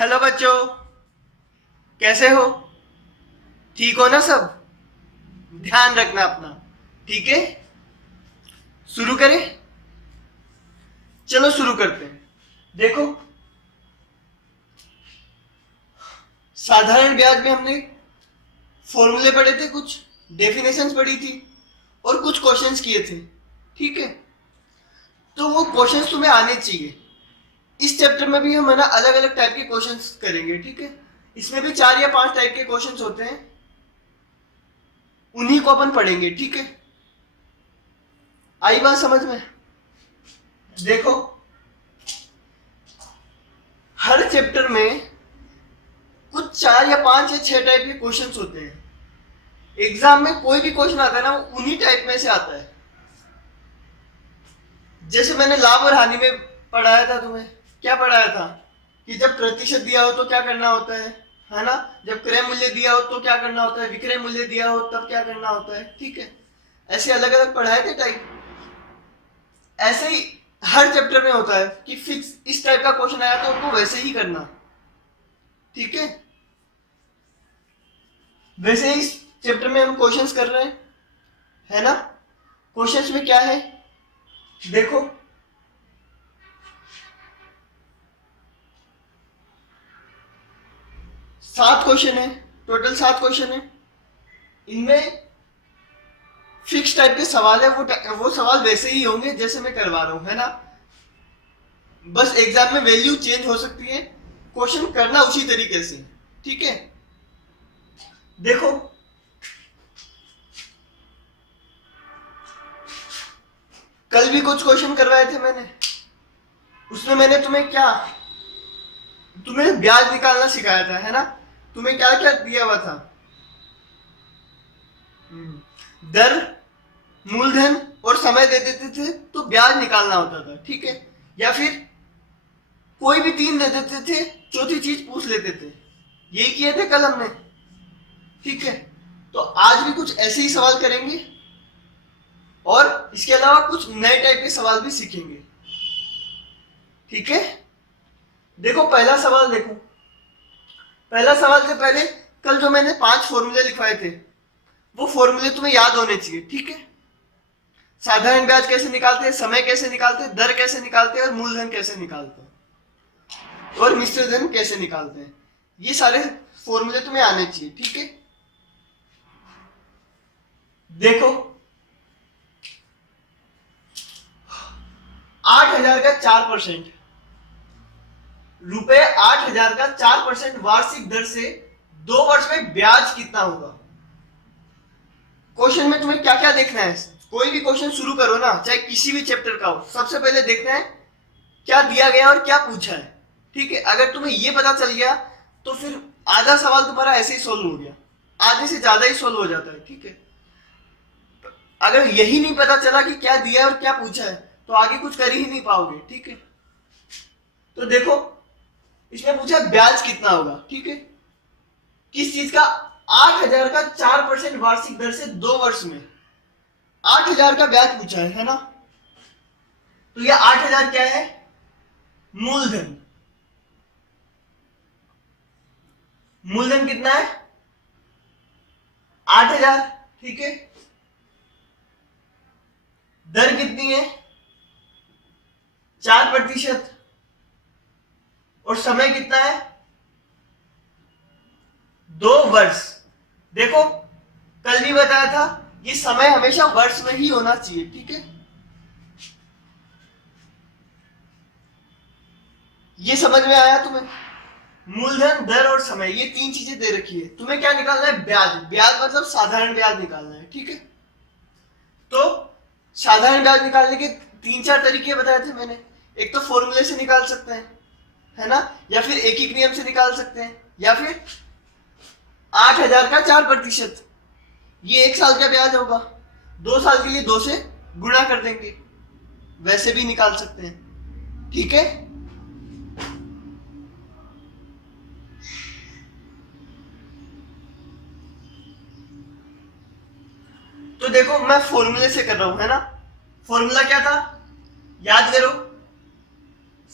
Hello बच्चों, कैसे हो? ठीक हो ना सब? ध्यान रखना अपना। ठीक है, शुरू करें? चलो शुरू करते हैं। देखो, साधारण ब्याज में हमने फॉर्मूले पढ़े थे, कुछ डेफिनेशंस पढ़ी थी और कुछ क्वेश्चंस किए थे। ठीक है, तो वो क्वेश्चंस तुम्हें आने चाहिए। इस चैप्टर में भी हम है ना अलग अलग टाइप के क्वेश्चंस करेंगे। ठीक है, इसमें भी 4 या 5 टाइप के क्वेश्चंस होते हैं, उन्हीं को अपन पढ़ेंगे। ठीक है, आई बात समझ में? देखो, हर चैप्टर में कुछ 4 या 5 या 6 टाइप के क्वेश्चंस होते हैं। एग्जाम में कोई भी क्वेश्चन आता है ना, वो उन्हीं टाइप में से आता है। जैसे मैंने लाभ और हानि में पढ़ाया था, तुम्हें क्या पढ़ाया था कि जब प्रतिशत दिया हो तो क्या करना होता है ना? जब क्रय मूल्य दिया हो तो क्या करना होता है, विक्रय मूल्य दिया हो तब क्या करना होता है। ठीक है, ऐसे अलग अलग पढ़ाए थे टाइप। ऐसे ही हर चैप्टर में होता है कि फिक्स इस टाइप का क्वेश्चन आया तो उनको वैसे ही करना। ठीक है, वैसे ही इस चैप्टर में हम क्वेश्चंस कर रहे हैं, है ना? क्वेश्चंस में क्या है, देखो, सात क्वेश्चन है, टोटल 7 क्वेश्चन है। इनमें फिक्स टाइप के सवाल है, वो सवाल वैसे ही होंगे जैसे मैं करवा रहा हूं, है ना? बस एग्जाम में वैल्यू चेंज हो सकती है, क्वेश्चन करना उसी तरीके से। ठीक है, देखो, कल भी कुछ क्वेश्चन करवाए थे मैंने। उसमें मैंने तुम्हें ब्याज निकालना सिखाया था, है ना? तुम्हें क्या क्या दिया हुआ था? दर, मूलधन और समय दे देते थे तो ब्याज निकालना होता था। ठीक है, या फिर कोई भी 3 दे देते थे, चौथी चीज पूछ लेते थे। यही किए थे कल हमने। ठीक है, तो आज भी कुछ ऐसे ही सवाल करेंगे और इसके अलावा कुछ नए टाइप के सवाल भी सीखेंगे। ठीक है, देखो पहला सवाल देखो। पहला सवाल से पहले कल जो मैंने 5 फॉर्मूले लिखवाए थे, वो फॉर्मूले तुम्हें याद होने चाहिए। ठीक है, साधारण ब्याज कैसे निकालते हैं, समय कैसे निकालते हैं, दर कैसे निकालते हैं और मूलधन कैसे निकालते हैं और मिश्र धन कैसे निकालते हैं, ये सारे फॉर्मूले तुम्हें आने चाहिए। ठीक है, देखो, 8,000 का 4%, रुपए 8,000 का 4% वार्षिक दर से 2 वर्ष में ब्याज कितना होगा? क्वेश्चन में तुम्हें क्या क्या देखना है? कोई भी क्वेश्चन शुरू करो ना, चाहे किसी भी चैप्टर का हो, सबसे पहले देखना है क्या दिया गया और क्या पूछा है। ठीक है, अगर तुम्हें ये पता चल गया तो फिर आधा सवाल तुम्हारा ऐसे ही सोल्व हो गया, आधे से ज्यादा ही सोल्व हो जाता है। ठीक है, अगर यही नहीं पता चला कि क्या दिया और क्या पूछा है तो आगे कुछ कर ही नहीं पाओगे। ठीक है, तो देखो, इसमें पूछा ब्याज कितना होगा। ठीक है, किस चीज का? 8,000 का 4% वार्षिक दर से 2 वर्ष में 8,000 का ब्याज पूछा है ना? तो ये 8,000 क्या है? मूलधन। मूलधन कितना है? 8,000। ठीक है, दर कितनी है? 4%। और समय कितना है? 2 वर्ष। देखो, कल भी बताया था, ये समय हमेशा वर्ष में ही होना चाहिए। ठीक है, ये समझ में आया तुम्हें? मूलधन, दर और समय, ये 3 चीजें दे रखी है। तुम्हें क्या निकालना है? ब्याज। ब्याज मतलब साधारण ब्याज निकालना है। ठीक है, तो साधारण ब्याज निकालने के 3-4 तरीके बताए थे मैंने। एक तो फॉर्मूले से निकाल सकते हैं, है ना? या फिर एक ही नियम से निकाल सकते हैं, या फिर 8,000 का 4%, ये 1 साल का ब्याज होगा। 2 साल के लिए 2 से गुणा कर देंगे, वैसे भी निकाल सकते हैं। ठीक है, तो देखो मैं फॉर्मूले से कर रहा हूं, है ना? फॉर्मूला क्या था, याद करो।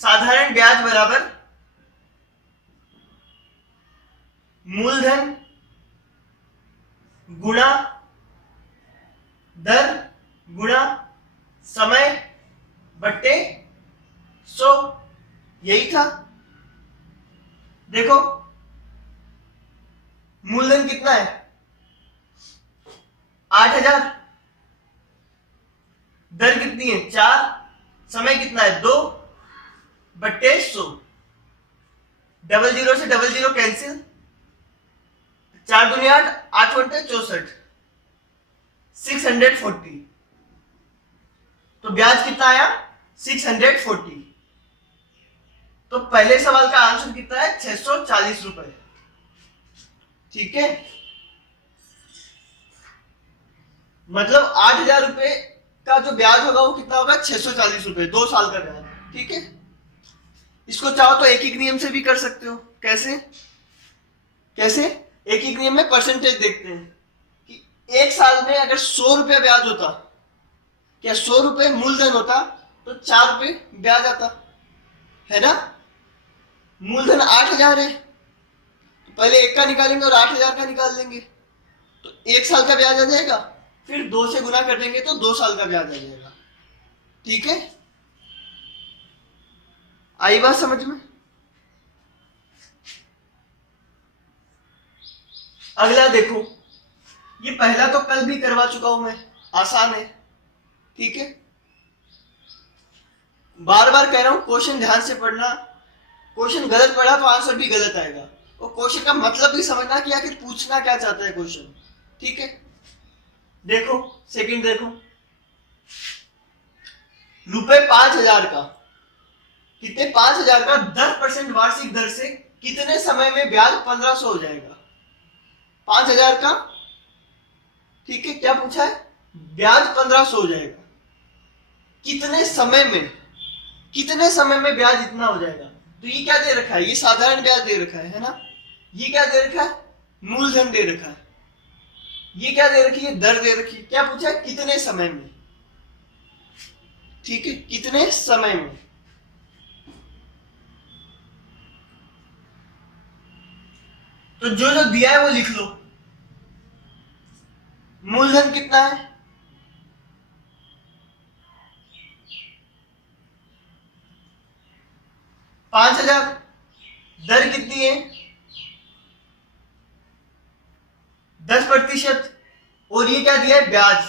साधारण ब्याज बराबर मूलधन गुणा दर गुणा समय बट्टे 100, यही था। देखो मूलधन कितना है 8000, दर कितनी है 4, समय कितना है 2 बट्टे 100, डबल जीरो से डबल जीरो कैंसिल, 4 दूनी 8, 8 बट्टे 64, 640। तो ब्याज कितना आया 640। तो पहले सवाल का आंसर कितना है 640 रुपए। ठीक है, मतलब 8000 रुपए का जो ब्याज होगा वो कितना होगा 640 रुपए, 2 साल का ब्याज। ठीक है, इसको चाहो तो एक ही नियम से भी कर सकते हो। कैसे कैसे एक ही नियम में परसेंटेज देखते हैं कि एक साल में अगर 100 रुपया ब्याज होता, क्या 100 रुपए मूलधन होता तो 4 रुपए ब्याज आता, है ना। मूलधन 8000 है, तो पहले एक का निकालेंगे और 8000 का निकाल लेंगे, तो एक साल का ब्याज आ जाएगा, फिर 2 से गुना कर देंगे तो 2 साल का ब्याज आ जाएगा। ठीक है, आई बात समझ में। अगला देखो, ये पहला तो कल भी करवा चुका हूं मैं, आसान है। ठीक है, बार बार कह रहा हूं क्वेश्चन ध्यान से पढ़ना, क्वेश्चन गलत पढ़ा तो आंसर भी गलत आएगा, और क्वेश्चन का मतलब भी समझना कि आखिर पूछना क्या चाहता है क्वेश्चन। ठीक है, देखो सेकंड देखो, रुपए 5000 का, कितने 5000 का 10% वार्षिक दर से कितने समय में ब्याज 1500 हो जाएगा। 5000 का, ठीक है, क्या पूछा है, ब्याज 1500 हो जाएगा, कितने समय में, कितने समय में ब्याज इतना हो जाएगा। तो ये क्या दे रखा है, ये साधारण ब्याज दे रखा है ना। ये क्या दे रखा है, मूलधन दे रखा है। ये क्या दे रखी है, दर दे रखी है। क्या पूछा है, कितने समय में। ठीक है, कितने समय में। तो जो जो दिया है वो लिख लो। मूलधन कितना है 5000, दर कितनी है 10%, और ये क्या दिया है ब्याज,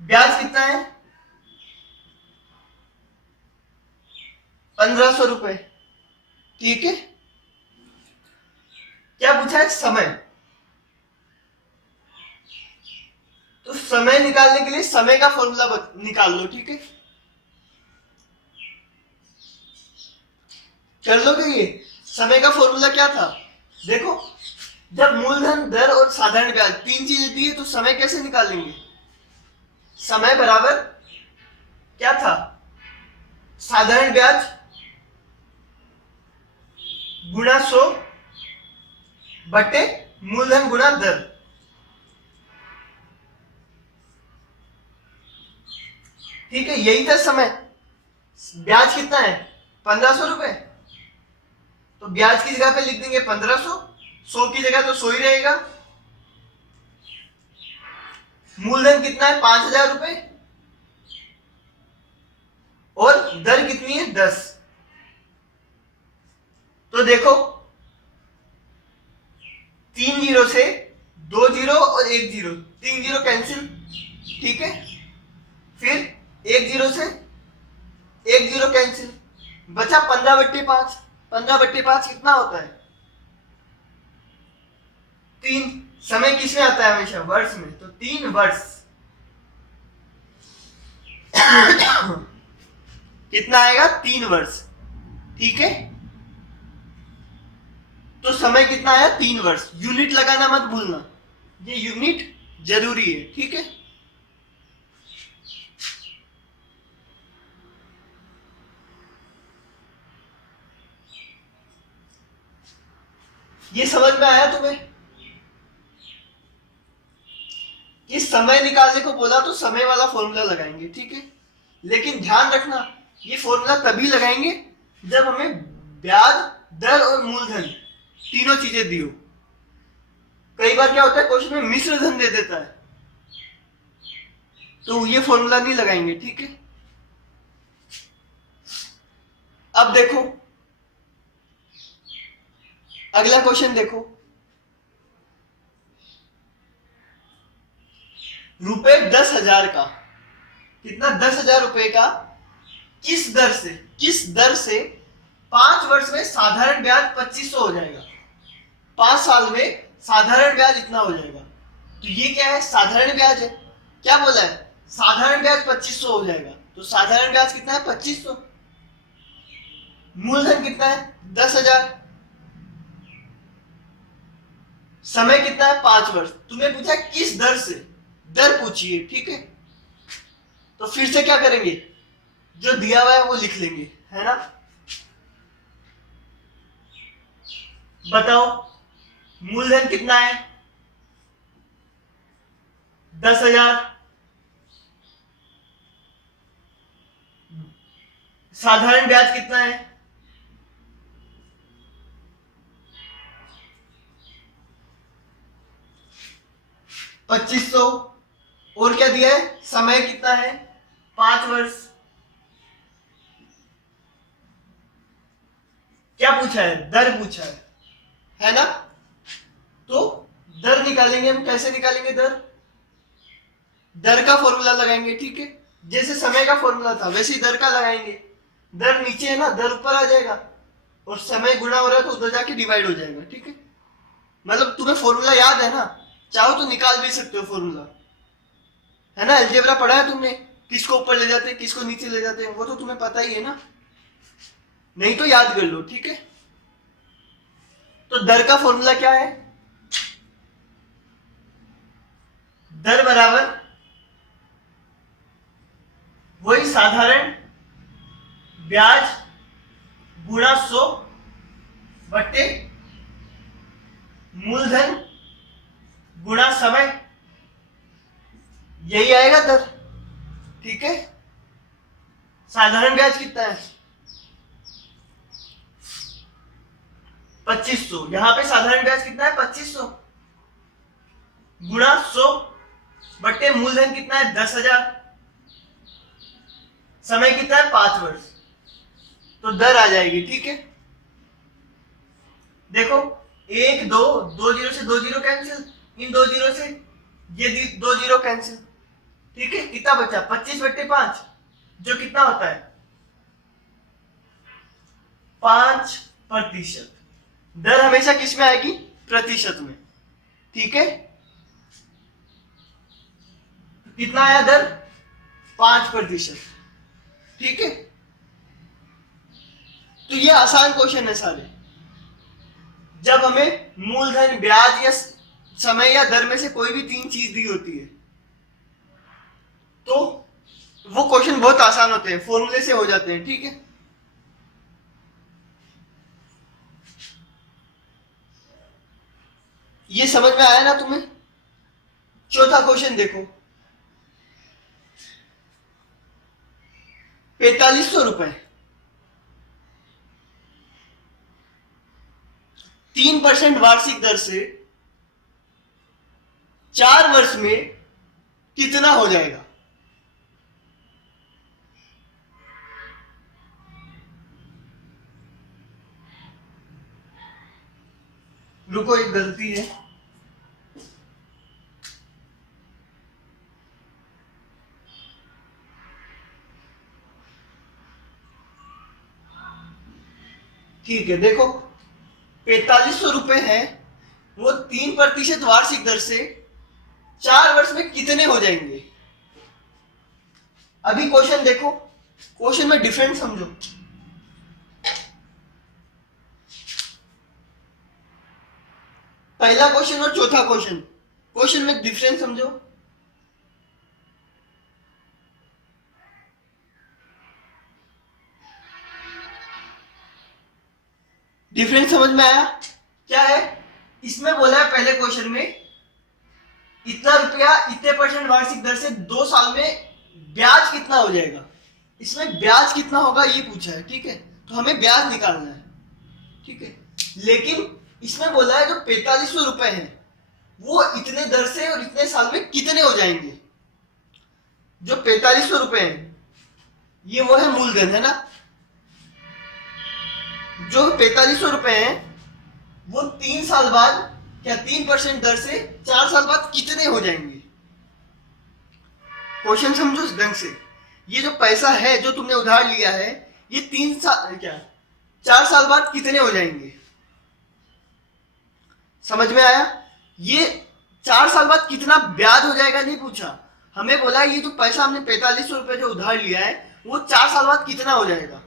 ब्याज कितना है 1500 रुपए। ठीक है, क्या पूछा है समय, तो समय निकालने के लिए समय का फॉर्मूला निकाल लो। ठीक है, कर लोगे ये। समय का फॉर्मूला क्या था, देखो जब मूलधन दर और साधारण ब्याज 3 चीजें दी है तो समय कैसे निकालेंगे। समय बराबर क्या था, साधारण ब्याज गुणा 100 बटे मूलधन गुणा दर। ठीक है, यही था समय। ब्याज कितना है 1500 रुपए, तो ब्याज की जगह पे लिख देंगे 1500, 100 की जगह तो 100 ही रहेगा। मूलधन कितना है 5000 रुपए, और दर कितनी है 10। तो देखो 3 जीरो से 2 जीरो और 1 जीरो, 3 जीरो कैंसिल। ठीक है, फिर 1 जीरो से 1 जीरो कैंसिल, बचा 15/5। 15/5 कितना होता है 3। समय किसमें आता है हमेशा, वर्ष में, तो 3 वर्ष। कितना आएगा 3 वर्ष। ठीक है, तो समय कितना आया 3 वर्ष। यूनिट लगाना मत भूलना, ये यूनिट जरूरी है। ठीक है, ये समझ में आया तुम्हें कि समय निकालने को बोला तो समय वाला फॉर्मूला लगाएंगे। ठीक है, लेकिन ध्यान रखना ये फॉर्मूला तभी लगाएंगे जब हमें ब्याज दर और मूलधन तीनों चीजें दी हो। कई बार क्या होता है क्वेश्चन में मिश्र धन दे देता है, तो ये फॉर्मूला नहीं लगाएंगे, ठीक है। अब देखो अगला क्वेश्चन देखो, रुपए 10,000 का, कितना 10,000 रुपए का किस दर से 5 वर्ष में साधारण ब्याज 2500 हो जाएगा। 5 साल में साधारण ब्याज इतना हो जाएगा। तो ये क्या है, साधारण ब्याज है। क्या बोला है, साधारण ब्याज 2500 हो जाएगा। तो साधारण ब्याज कितना है, 2500। मूलधन कितना है, 10,000। समय कितना है, 5 वर्ष। तुम्हें पूछा किस दर से, दर पूछिए, ठीक है। तो फिर से क्या करेंगे, जो दिया हुआ है वो लिख लेंगे, है ना। बताओ मूलधन कितना है, 10,000। साधारण ब्याज कितना है, 2500। और क्या दिया है, समय कितना है, 5 वर्ष। क्या पूछा है, दर पूछा है ना। तो दर निकालेंगे हम, कैसे निकालेंगे दर, दर का फॉर्मूला लगाएंगे, ठीक है। जैसे समय का फॉर्मूला था वैसे ही दर का लगाएंगे। दर नीचे है ना, दर ऊपर आ जाएगा और समय गुणा हो रहा है तो उधर जाके डिवाइड हो जाएगा, ठीक है। मतलब तुम्हें फॉर्मूला याद है ना, चाहो तो निकाल भी सकते हो फॉर्मूला, है ना। अलजेब्रा पढ़ा है तुमने, किसको ऊपर ले जाते हैं किसको नीचे ले जाते हैं, वो तो तुम्हें पता ही है ना। नहीं तो याद कर लो, ठीक है। तो दर का फॉर्मूला क्या है, दर बराबर वही साधारण ब्याज गुणा 100 बट्टे मूलधन गुणा समय, यही आएगा दर, ठीक है। साधारण ब्याज कितना है, 2500। यहां पे साधारण ब्याज कितना है, 2500 गुणा 100 बट्टे मूलधन कितना है, 10,000। समय कितना है, 5 वर्ष। तो दर आ जाएगी, ठीक है। देखो 1 2 2 जीरो से 2 जीरो कैंसिल, इन 2 जीरो से ये 2 जीरो कैंसिल, ठीक है। कितना बचा, 25 बट्टे 5, जो कितना होता है 5%। दर हमेशा किस में आएगी, प्रतिशत में, ठीक है। कितना आया दर, 5%, ठीक है। तो ये आसान क्वेश्चन है सारे। जब हमें मूलधन ब्याज या समय या दर में से कोई भी 3 चीज दी होती है तो वो क्वेश्चन बहुत आसान होते हैं, फॉर्मूले से हो जाते हैं, ठीक है। ये समझ में आया ना तुम्हें। चौथा क्वेश्चन देखो, 4500 रुपए 3% वार्षिक दर से 4 वर्ष में कितना हो जाएगा। रुको, एक गलती है, ठीक है। देखो 4500 रुपए है, वो 3% वार्षिक दर से 4 वर्ष में कितने हो जाएंगे। अभी क्वेश्चन देखो, क्वेश्चन में डिफरेंस समझो। पहला क्वेश्चन और चौथा क्वेश्चन, क्वेश्चन में डिफरेंस समझो। डिफरेंस समझ में आया, क्या है। इसमें बोला है पहले क्वेश्चन में इतना रुपया इतने % वार्षिक दर से 2 साल में ब्याज कितना हो जाएगा। इसमें ब्याज कितना होगा ये पूछा है, ठीक है। तो हमें ब्याज निकालना है, ठीक है। लेकिन इसमें बोला है जो 4500 रुपए हैं वो इतने दर से और इतने साल में कितने हो जाएंगे। जो 4500 रुपए हैं ये वो है मूलधन, है ना। जो 4500 रुपए हैं वो 3 साल बाद या 3% दर से 4 साल बाद कितने हो जाएंगे। क्वेश्चन समझो ढंग से। ये जो पैसा है जो तुमने उधार लिया है ये 3 साल क्या 4 साल बाद कितने हो जाएंगे। समझ में आया। ये 4 साल बाद कितना ब्याज हो जाएगा नहीं पूछा, हमें बोला ये जो पैसा हमने 4500 रुपए जो उधार लिया है वो 4 साल बाद कितना हो जाएगा।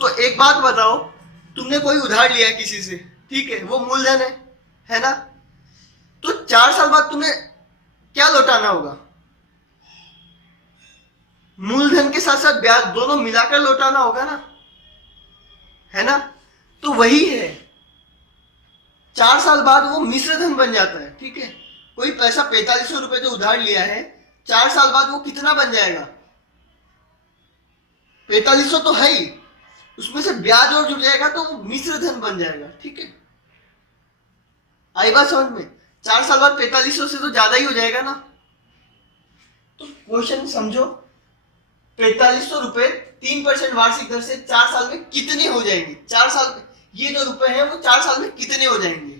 तो एक बात बताओ, तुमने कोई उधार लिया किसी से, ठीक है, वो मूलधन है ना। तो 4 साल बाद तुम्हें क्या लौटाना होगा। मूलधन के साथ साथ ब्याज दोनों मिलाकर लौटाना होगा ना, है ना। तो वही है, 4 साल बाद वो मिश्र धन बन जाता है, ठीक है। कोई पैसा 4500 रुपए जो उधार लिया है 4 साल बाद वो कितना बन जाएगा। 4500 तो है ही, उसमें से ब्याज और जुड़ जाएगा तो वो मिश्र धन बन जाएगा, ठीक है। आई बात समझ में। 4 साल बाद 4500 से तो ज्यादा ही हो जाएगा ना। तो क्वेश्चन समझो, 4500 रुपए 3% वार्षिक दर से 4 साल में कितने हो जाएंगे। 4 साल ये जो रुपए हैं वो 4 साल में कितने हो जाएंगे।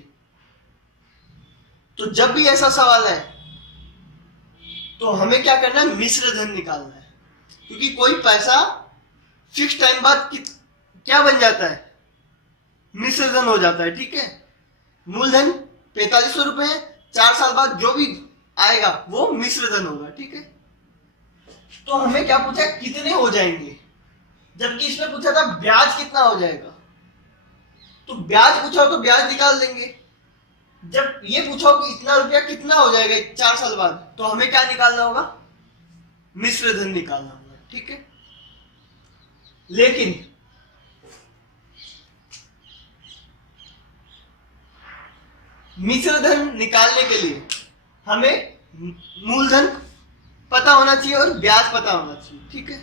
तो जब भी ऐसा सवाल है तो हमें क्या करना है, मिश्र धन निकालना है। क्योंकि कोई पैसा फिक्स टाइम बाद क्या बन जाता है, मिश्र धन हो जाता है, ठीक है। मूलधन 4500 रुपए है, 4 साल बाद जो भी आएगा वो मिश्र धन होगा, ठीक है। तो हमें क्या पूछा, कितने हो जाएंगे, जबकि इसमें पूछा था ब्याज कितना हो जाएगा। तो ब्याज पूछा हो तो ब्याज निकाल देंगे। जब ये पूछा हो कि इतना रुपया कितना हो जाएगा 4 साल बाद, तो हमें क्या निकालना होगा, मिश्र धन निकालना होगा, ठीक है। लेकिन मिश्र धन निकालने के लिए हमें मूलधन पता होना चाहिए और ब्याज पता होना चाहिए, ठीक है।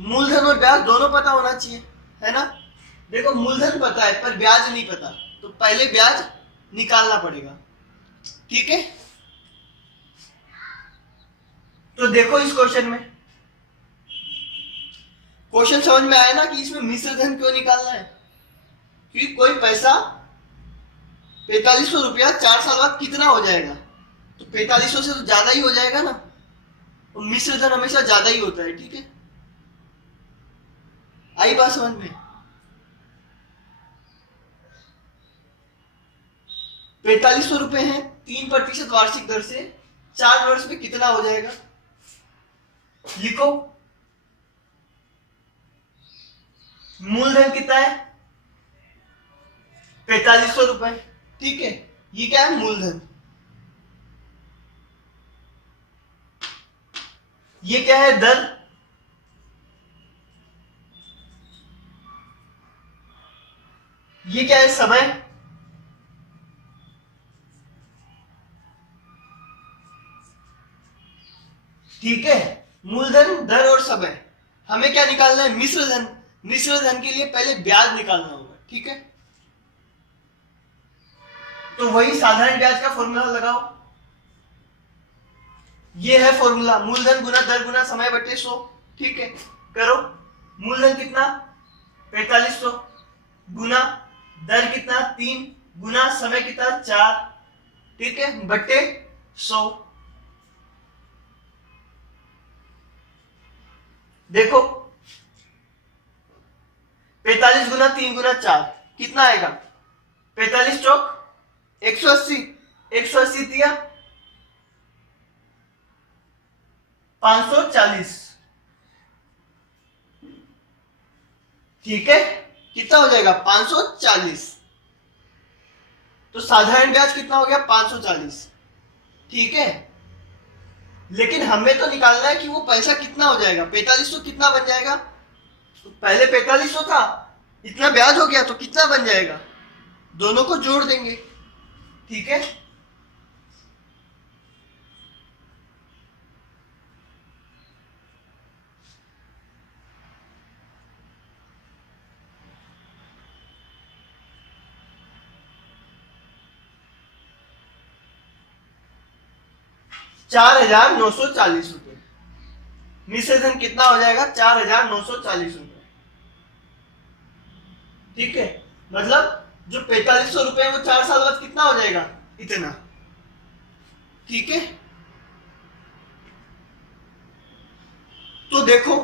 मूलधन और ब्याज दोनों पता होना चाहिए, है ना। देखो मूलधन पता है पर ब्याज नहीं पता, तो पहले ब्याज निकालना पड़ेगा, ठीक है। तो देखो इस क्वेश्चन में, क्वेश्चन समझ में आया ना कि इसमें मिश्र धन क्यों निकालना है। क्योंकि कोई पैसा 4500 रुपया 4 साल बाद कितना हो जाएगा, तो 4500 से तो ज्यादा ही हो जाएगा ना। तो मिश्र धन हमेशा ज्यादा ही होता है, ठीक है। आई बात समझ में। 4500 रुपए हैं 3% वार्षिक दर से 4 वर्ष में कितना हो जाएगा, लिखो। मूलधन कितना है, 4500 रुपए, ठीक है। ये क्या है, मूलधन। ये क्या है, दर। ये क्या है, समय। ठीक है, मूलधन, दर और समय। हमें क्या निकालना है, मिश्र धन। मिश्र धन के लिए पहले ब्याज निकालना होगा, ठीक है। तो वही साधारण ब्याज का फॉर्मूला लगाओ। ये है फॉर्मूला, मूलधन गुना दर गुना समय बटे 100, ठीक है। करो, मूलधन कितना 4500 गुना दर कितना 3 गुना समय कितना 4, ठीक है, बटे 100। देखो 45 गुना 3 गुना 4 कितना आएगा, 45 चौक 180, 180 दिया 540, ठीक है। कितना हो जाएगा 540। तो साधारण ब्याज कितना हो गया 540, ठीक है। लेकिन हमें तो निकालना है कि वो पैसा कितना हो जाएगा, 4500 कितना बन जाएगा। तो पहले 4500 था, इतना ब्याज हो गया तो कितना बन जाएगा, दोनों को जोड़ देंगे, ठीक है। 4,940 रुपए। मिश्र धन कितना हो जाएगा? 4,940 रुपए। ठीक है, मतलब जो 4500 रुपए है वो 4 साल बाद कितना हो जाएगा? इतना। ठीक है, तो देखो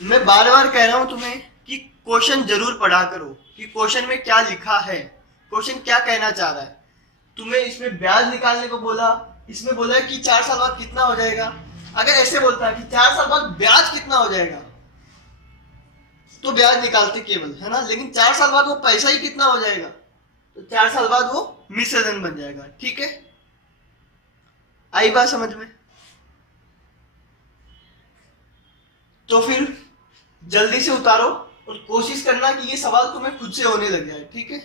मैं बार बार कह रहा हूं तुम्हें कि क्वेश्चन जरूर पढ़ा करो कि क्वेश्चन में क्या लिखा है, क्वेश्चन क्या कहना चाह रहा है। तुम्हें इसमें ब्याज निकालने को बोला, इसमें बोला है कि 4 साल बाद कितना हो जाएगा। अगर ऐसे बोलता है कि 4 साल बाद ब्याज कितना हो जाएगा तो ब्याज निकालते केवल, है ना। लेकिन 4 साल बाद वो पैसा ही कितना हो जाएगा, तो 4 साल बाद वो मिश्र धन बन जाएगा। ठीक है, आई बात समझ में? तो फिर जल्दी से उतारो और कोशिश करना कि ये सवाल तुम्हें खुद से होने लग जाए। ठीक है,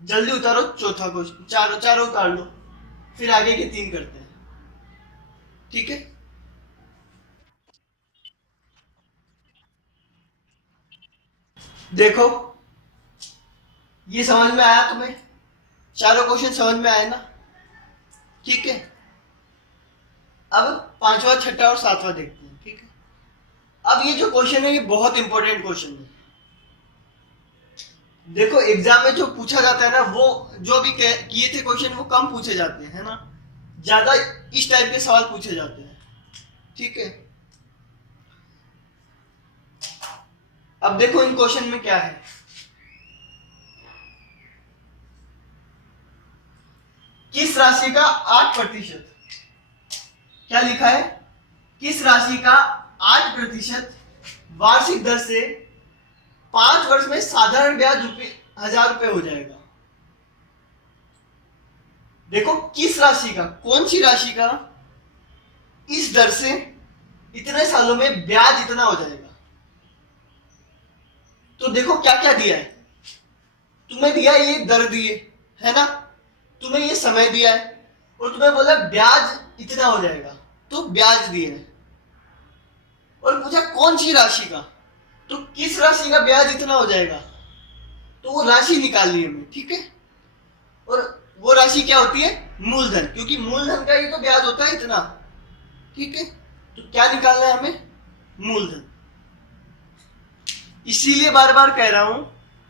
जल्दी उतारो चौथा क्वेश्चन, चारों उतार लो, फिर आगे के 3 करते हैं। ठीक है, देखो ये समझ में आया तुम्हें? चारों क्वेश्चन समझ में आए ना? ठीक है, अब 5वां, 6वां और 7वां देखते हैं। ठीक है, अब ये जो क्वेश्चन है ये बहुत इंपॉर्टेंट क्वेश्चन है। देखो एग्जाम में जो पूछा जाता है ना, वो जो भी किए थे क्वेश्चन वो कम पूछे जाते हैं, है ना। ज्यादा इस टाइप के सवाल पूछे जाते हैं। ठीक है, अब देखो इन क्वेश्चन में क्या है। किस राशि का 8%, क्या लिखा है? किस राशि का 8% वार्षिक दर से 5 वर्ष में साधारण ब्याज 1,000 रुपए हो जाएगा। देखो किस राशि का, कौन सी राशि का इस दर से इतने सालों में ब्याज इतना हो जाएगा। तो देखो क्या क्या दिया है, तुम्हें दिया ये दर दिए, है ना, तुम्हें ये समय दिया है और तुम्हें बोला ब्याज इतना हो जाएगा, तो ब्याज दिए है। और पूछा कौन सी राशि का, तो किस राशि का ब्याज इतना हो जाएगा, तो वो राशि निकालनी है हमें। ठीक है, और वो राशि क्या होती है? मूलधन, क्योंकि मूलधन का ही तो ब्याज होता है इतना। ठीक है, तो क्या निकालना है हमें? मूलधन। इसीलिए बार बार कह रहा हूं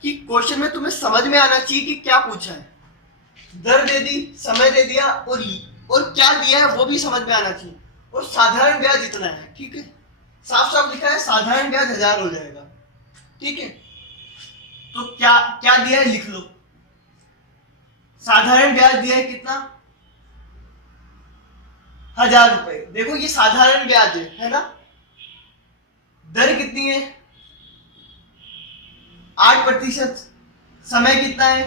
कि क्वेश्चन में तुम्हें समझ में आना चाहिए कि क्या पूछा है। दर दे दी, समय दे दिया और क्या दिया है वो भी समझ में आना चाहिए, और साधारण ब्याज इतना है। ठीक है, साफ साफ लिखा है साधारण ब्याज 1,000 हो जाएगा। ठीक है, तो क्या क्या दिया है लिख लो। साधारण ब्याज दिया है कितना? 1,000 रुपए। देखो ये साधारण ब्याज है ना। दर कितनी है? 8%। समय कितना है?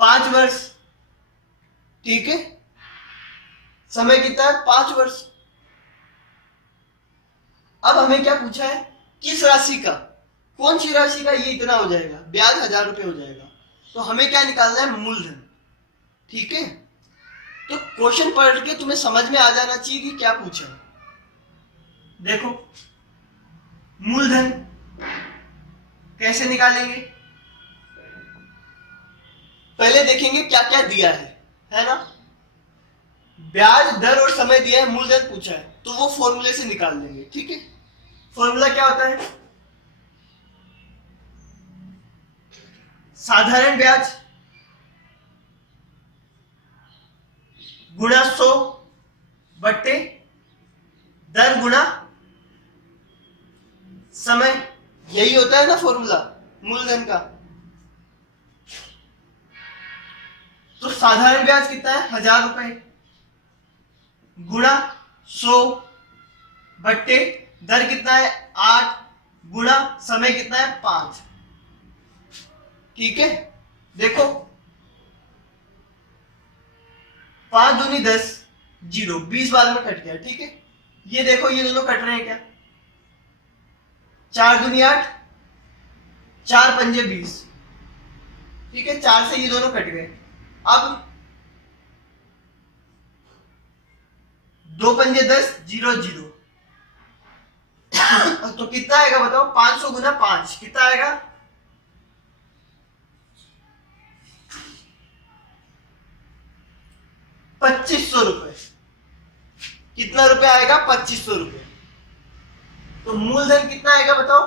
5 वर्ष। ठीक है, समय कितना है? 5 वर्ष। अब हमें क्या पूछा है? किस राशि का, कौन सी राशि का ये इतना हो जाएगा, ब्याज 1,000 रुपए हो जाएगा। तो हमें क्या निकालना है? मूलधन। ठीक है, तो क्वेश्चन पढ़ के तुम्हें समझ में आ जाना चाहिए कि क्या पूछा है। देखो मूलधन कैसे निकालेंगे, पहले देखेंगे क्या क्या दिया है ना। ब्याज, दर और समय दिया है, मूलधन पूछा है, तो वो फॉर्मूले से निकाल देंगे। ठीक है, फॉर्मूला क्या होता है? साधारण ब्याज गुणा 100 बट्टे दर गुणा समय, यही होता है ना फॉर्मूला मूलधन का। तो साधारण ब्याज कितना है? 1,000 रुपए गुणा 100 बट्टे दर कितना है? 8 गुणा समय कितना है? 5। ठीक है, देखो 5 दूनी 10, 0, 20 बार में कट गया। ठीक है, ये देखो ये दोनों कट रहे हैं क्या? 4 दूनी 8, 4 पंजे 20। ठीक है, 4 से ये दोनों कट गए। अब 2 पंजे 10, 0, 0। तो कितना आएगा बताओ? 500 गुना 5 कितना आएगा? 2500 रुपए। कितना रुपए आएगा? 2500 रुपए। तो मूलधन कितना आएगा बताओ?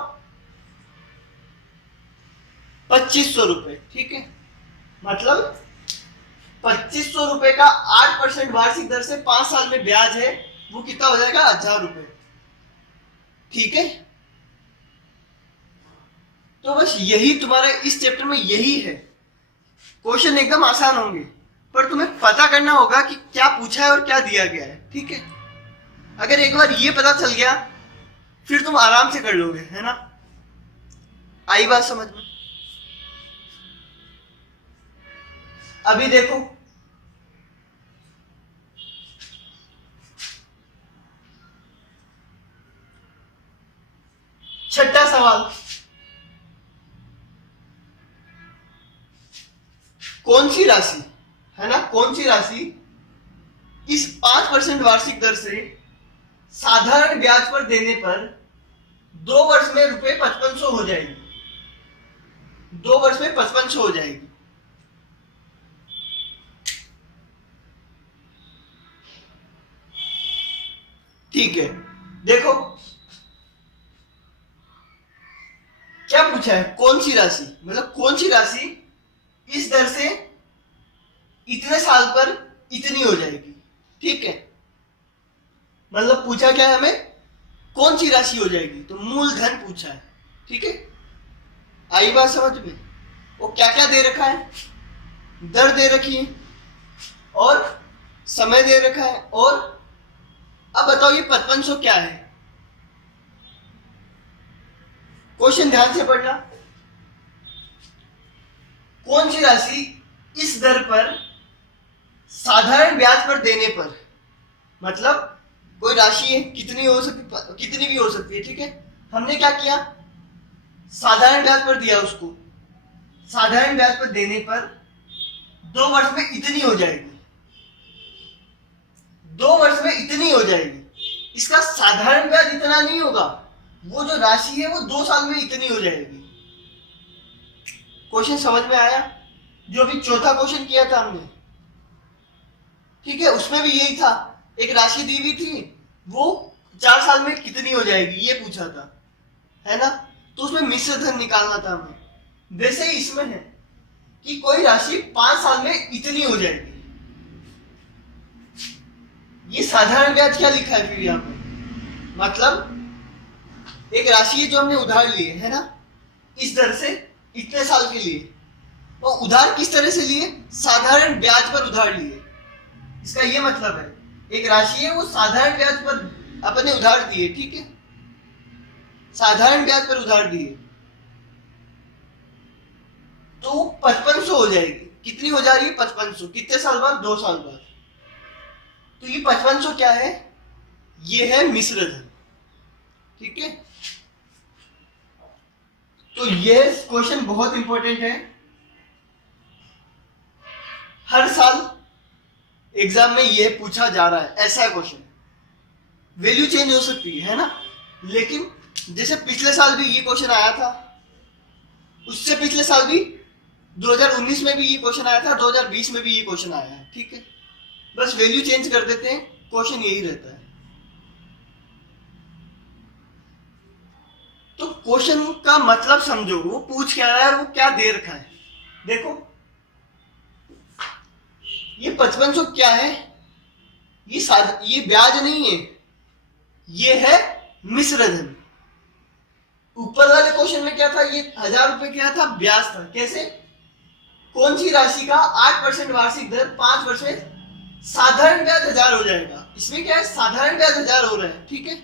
2500 रुपए। ठीक है, मतलब 2500 रुपए का 8% वार्षिक दर से 5 साल में ब्याज है, वो कितना हो जाएगा? 1000 रुपए। ठीक है, तो बस यही तुम्हारा इस चैप्टर में यही है। क्वेश्चन एकदम आसान होंगे, पर तुम्हें पता करना होगा कि क्या पूछा है और क्या दिया गया है। ठीक है, अगर एक बार ये पता चल गया फिर तुम आराम से कर लोगे, है ना? आई बात समझ में? अभी देखो, छठा सवाल, कौन सी राशि, है ना, कौन सी राशि इस 5% वार्षिक दर से साधारण ब्याज पर देने पर 2 वर्ष में रुपए 5500 हो जाएगी? 2 वर्ष में 5500 हो जाएगी। ठीक है, देखो क्या पूछा है, कौन सी राशि, मतलब कौन सी राशि इस दर से इतने साल पर इतनी हो जाएगी। ठीक है, मतलब पूछा क्या है हमें, कौन सी राशि हो जाएगी, तो मूलधन पूछा है। ठीक है, आई बात समझ में? वो क्या क्या दे रखा है, दर दे रखी है और समय दे रखा है, और अब बताओ ये 5500 क्या है? क्वेश्चन ध्यान से पढ़ना। कौन सी राशि इस दर पर साधारण ब्याज पर देने पर, मतलब कोई राशि है, कितनी हो सकती, कितनी भी हो सकती है। ठीक है, हमने क्या किया, साधारण ब्याज पर दिया उसको, साधारण ब्याज पर देने पर 2 वर्ष में इतनी हो जाएगी, 2 वर्ष में इतनी हो जाएगी। इसका साधारण ब्याज इतना नहीं होगा, वो जो राशि है वो 2 साल में इतनी हो जाएगी। क्वेश्चन समझ में आया? जो अभी चौथा क्वेश्चन किया था हमने, ठीक है, उसमें भी यही था, एक राशि दी हुई थी, वो 4 साल में कितनी हो जाएगी ये पूछा था, है ना? तो उसमें मिश्र धन निकालना था हमें। वैसे ही इसमें है कि कोई राशि 5 साल में इतनी हो जाएगी। ये साधारण ब्याज क्या लिखा है फिर यहाँ पे, मतलब एक राशि है जो हमने उधार लिए, है ना, इस दर से इतने साल के लिए, और उधार किस तरह से लिए, साधारण ब्याज पर उधार लिए। इसका ये मतलब है, एक राशि है वो साधारण ब्याज पर अपने उधार दिए। ठीक है, साधारण ब्याज पर उधार दिए तो 5500 हो जाएगी। कितनी हो जा रही है? 5500। कितने साल बाद? 2 साल बाद। तो ये 5500 क्या है? ये है मिश्र धन। ठीक है, तो ये क्वेश्चन बहुत इंपॉर्टेंट है, हर साल एग्जाम में ये पूछा जा रहा है, ऐसा क्वेश्चन। वैल्यू चेंज हो सकती है ना, लेकिन जैसे पिछले साल भी ये क्वेश्चन आया था, उससे पिछले साल भी 2019 में भी ये क्वेश्चन आया था, 2020 में भी ये क्वेश्चन आया है। ठीक है, बस वैल्यू चेंज कर देते हैं, क्वेश्चन यही रहता है। तो क्वेश्चन का मतलब समझो, वो पूछ क्या रहा है, वो क्या दे रखा है। देखो ये 5500 क्या है, ये ब्याज नहीं है, ये है मिश्र धन। ऊपर वाले क्वेश्चन में क्या था, ये 1000 रुपए क्या था, ब्याज था। कैसे? कौन सी राशि का 8% वार्षिक दर 5 वर्ष में साधारण ब्याज 1000 हो जाएगा। इसमें क्या है, साधारण ब्याज 1000 हो रहा है। ठीक है,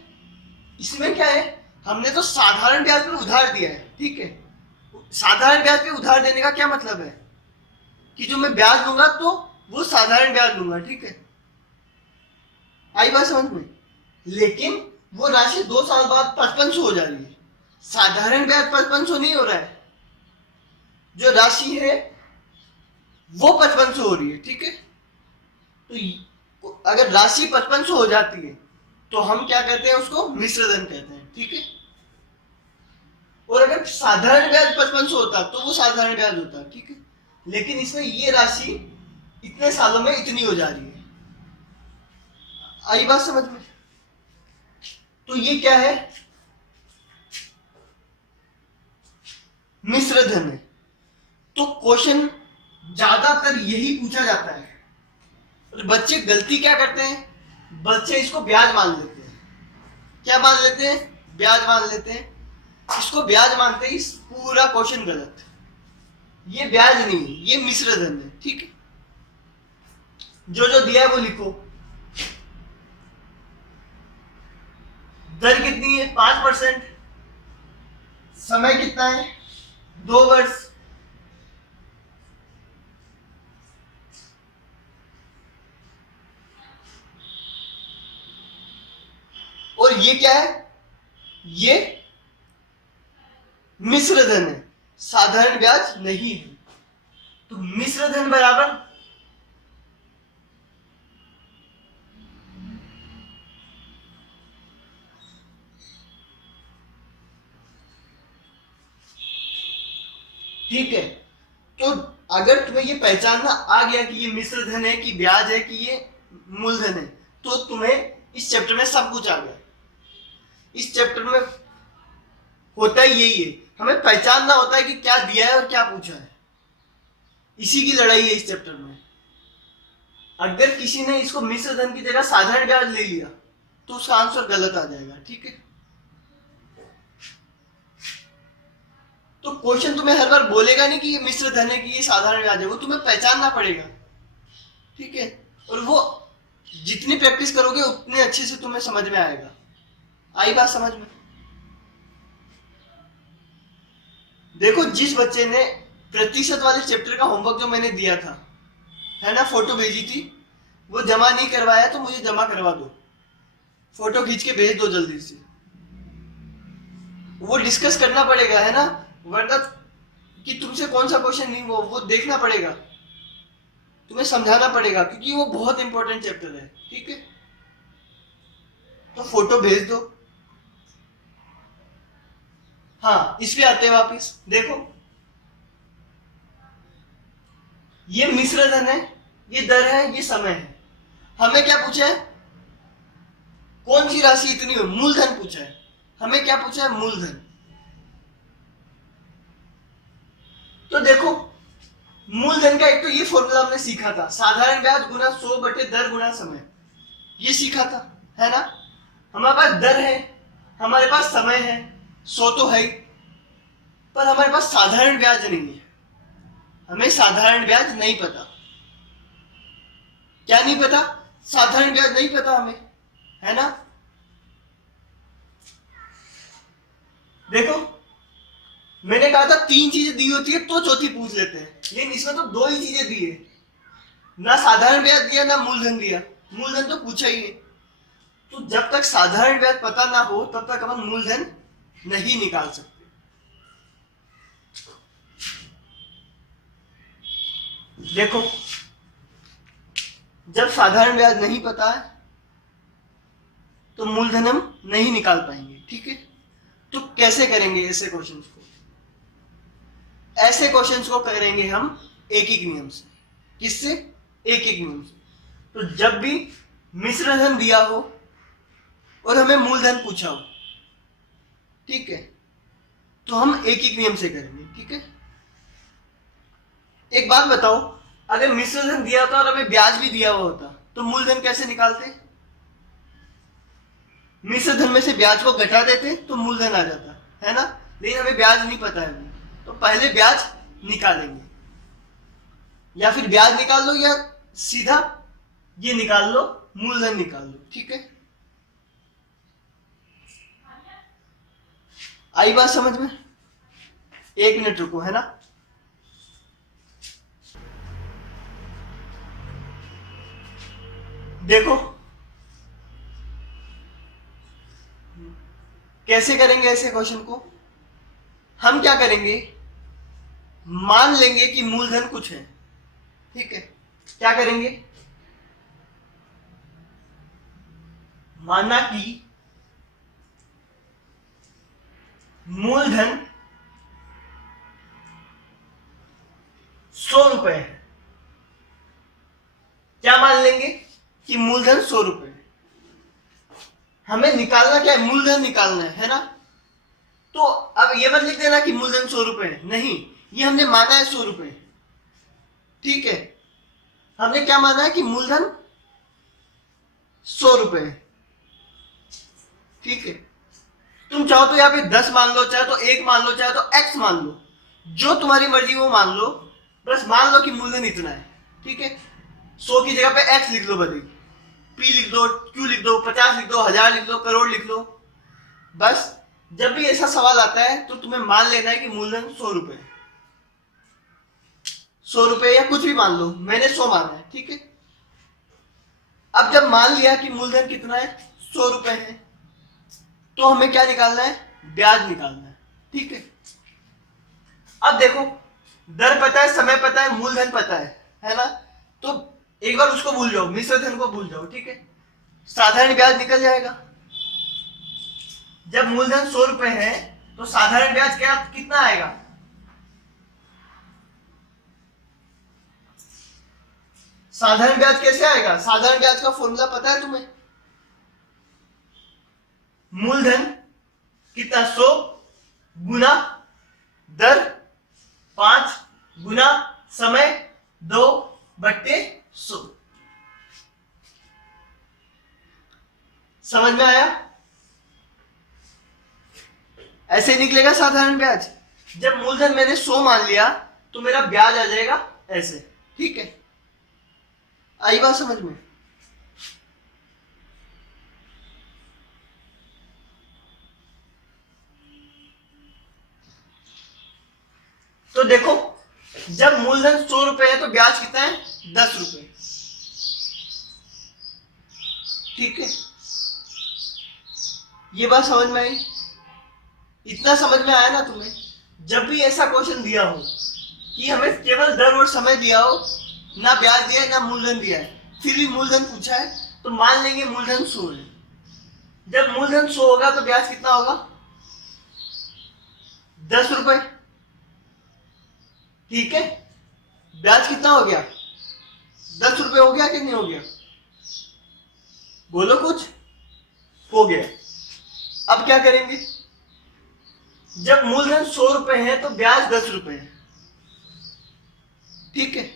इसमें क्या है, हमने तो साधारण ब्याज पे उधार दिया है। ठीक है, साधारण ब्याज पे उधार देने का क्या मतलब है कि जो मैं ब्याज लूंगा तो वो साधारण ब्याज लूंगा। ठीक है, आई बात समझ में? लेकिन वो राशि 2 साल बाद 5500 हो जा रही है, साधारण ब्याज 5500 नहीं हो रहा है, जो राशि है वो 5500 हो रही है। ठीक है, तो अगर राशि 5500 हो जाती है तो हम क्या कहते हैं, उसको मिश्र धन कहते हैं। ठीक है, और अगर साधारण ब्याज 5500 होता तो वो साधारण ब्याज होता। ठीक है, लेकिन इसमें ये राशि इतने सालों में इतनी हो जा रही है, आई बात समझ में? तो ये क्या है? मिश्र धन है। तो क्वेश्चन ज्यादातर यही पूछा जाता है। और बच्चे गलती क्या करते हैं? बच्चे इसको ब्याज मान लेते हैं। क्या मान लेते हैं? ब्याज मान लेते हैं। इसको ब्याज मानते ही पूरा क्वेश्चन गलत। ये ब्याज नहीं है, ये मिश्र धन है। ठीक है, जो जो दिया है वो लिखो। दर कितनी है? 5%। समय कितना है? 2 वर्ष। और ये क्या है? ये मिश्र धन है, साधारण ब्याज नहीं है। तो मिश्र धन बराबर ठीक है। तो अगर तुम्हें ये पहचानना आ गया कि ये मिश्र धन है कि ब्याज है कि ये मूलधन है, तो तुम्हें इस चैप्टर में सब कुछ आ गया। इस चैप्टर में होता ही यही है, हमें पहचानना होता है कि क्या दिया है और क्या पूछा है। इसी की लड़ाई है इस चैप्टर में। अगर किसी ने इसको मिश्र धन की जगह साधारण ब्याज ले लिया तो उसका आंसर गलत आ जाएगा। ठीक है, तो क्वेश्चन तुम्हें हर बार बोलेगा नहीं कि ये मिश्र धन है कि ये साधारण ब्याज है, वो तुम्हें पहचानना पड़ेगा। ठीक है, और वो जितनी प्रैक्टिस करोगे उतने अच्छे से तुम्हें समझ में आएगा। आई बात समझ में? देखो, जिस बच्चे ने प्रतिशत वाले चैप्टर का होमवर्क जो मैंने दिया था, है ना, फोटो भेजी थी, वो जमा नहीं करवाया तो मुझे जमा करवा दो। फोटो खींच के भेज दो जल्दी से। वो डिस्कस करना पड़ेगा, है ना, वरना कि तुमसे कौन सा क्वेश्चन नहीं वो देखना पड़ेगा, तुम्हें समझाना पड़ेगा, क्योंकि वो बहुत इंपॉर्टेंट चैप्टर है। ठीक है, तो फोटो भेज दो। हाँ, इस पे आते हैं वापिस। देखो, ये मिश्र धन है, ये दर है, ये समय है। हमें क्या पूछा है? कौन सी राशि इतनी हो? मूलधन पूछा है। हमें क्या पूछा है? मूलधन। तो देखो, मूलधन का एक तो ये फॉर्मूला हमने सीखा था, साधारण ब्याज गुना 100 बटे दर गुना समय। ये सीखा था, है ना। हमारे पास दर है, हमारे पास समय है, 100 तो है ही, पर हमारे पास साधारण ब्याज नहीं है। हमें साधारण ब्याज नहीं पता। क्या नहीं पता? साधारण ब्याज नहीं पता हमें, है ना। देखो, मैंने कहा था 3 चीजें दी होती है तो चौथी पूछ लेते हैं, लेकिन इसमें तो 2 ही चीजें दी है, ना साधारण ब्याज दिया ना मूलधन दिया। मूलधन तो पूछा ही है। तो जब तक साधारण ब्याज पता ना हो तब तक अपन मूलधन नहीं निकाल सकते। देखो, जब साधारण ब्याज नहीं पता है तो मूलधन हम नहीं निकाल पाएंगे। ठीक है, तो कैसे करेंगे ऐसे क्वेश्चंस को? ऐसे क्वेश्चंस को करेंगे हम एक एक नियम से। किससे? एक एक नियम से। तो जब भी मिश्र धन दिया हो और हमें मूलधन पूछा हो, ठीक है, तो हम एक एक नियम से करेंगे। ठीक है, एक बात बताओ, अगर मिश्र धन दिया होता और हमें ब्याज भी दिया हुआ होता तो मूलधन कैसे निकालते? मिश्र धन में से ब्याज को घटा देते तो मूलधन आ जाता, है ना। लेकिन हमें ब्याज नहीं पता है, तो पहले ब्याज निकालेंगे, या फिर ब्याज निकाल लो या सीधा ये निकाल लो, मूलधन निकाल लो। ठीक है, आई बात समझ में? 1 मिनट रुको, है ना। देखो, कैसे करेंगे ऐसे क्वेश्चन को? हम क्या करेंगे, मान लेंगे कि मूलधन कुछ है। ठीक है, क्या करेंगे? माना कि मूलधन 100 रुपए है। क्या मान लेंगे? कि मूलधन 100 रुपए है। निकालना क्या है, मूलधन निकालना है ना। तो अब ये मत लिख देना कि मूलधन 100 रुपए है, नहीं, ये हमने माना है 100 रुपए, ठीक है। हमने क्या माना है कि मूलधन 100 रुपए है, ठीक है। तुम चाहो तो यहाँ पे 10 मान लो, चाहे तो 1 मान लो, चाहे तो x मान लो, जो तुम्हारी मर्जी वो मान लो, बस मान लो कि मूलधन इतना है, ठीक है। 100 की जगह पे x लिख लो, बड़ी p लिख दो, q लिख दो, 50 लिख दो, 1000 लिख दो, करोड़ लिख लो। बस जब भी ऐसा सवाल आता है तो तुम्हें मान लेना है कि मूलधन 100 रुपए, 100 रुपए या कुछ भी मान लो, मैंने 100 माना है, ठीक है। अब जब मान लिया कि मूलधन कितना है, 100 रुपए है, तो हमें क्या निकालना है, ब्याज निकालना है, ठीक है। अब देखो, दर पता है, समय पता है, मूलधन पता है ना। तो एक बार उसको भूल जाओ, मिश्र धन को भूल जाओ, ठीक है। साधारण ब्याज निकल जाएगा। जब मूलधन 100 रुपए है तो साधारण ब्याज क्या कितना आएगा, साधारण ब्याज कैसे आएगा, साधारण ब्याज का फॉर्मूला पता है तुम्हें, मूलधन कितना 100 गुना दर 5 गुना समय 2/100। समझ में आया, ऐसे ही निकलेगा साधारण ब्याज। जब मूलधन मैंने 100 मान लिया तो मेरा ब्याज आ जाएगा ऐसे, ठीक है। आई बात समझ में। तो देखो, जब मूलधन 100 रुपए है तो ब्याज कितना है, 10 रुपए, ठीक है। ये बात समझ में आई, इतना समझ में आया ना तुम्हें। जब भी ऐसा क्वेश्चन दिया हो कि हमें केवल दर और समय दिया हो, ना ब्याज दिया है ना मूलधन दिया है, फिर भी मूलधन पूछा है, तो मान लेंगे मूलधन 100 है। जब मूलधन 100 होगा तो ब्याज कितना होगा, 10 रुपए, ठीक है। ब्याज कितना हो गया, 10 रुपए हो गया कि नहीं हो गया, बोलो कुछ, हो गया। अब क्या करेंगे, जब मूलधन 100 रुपए है तो ब्याज 10 रुपए है, ठीक है।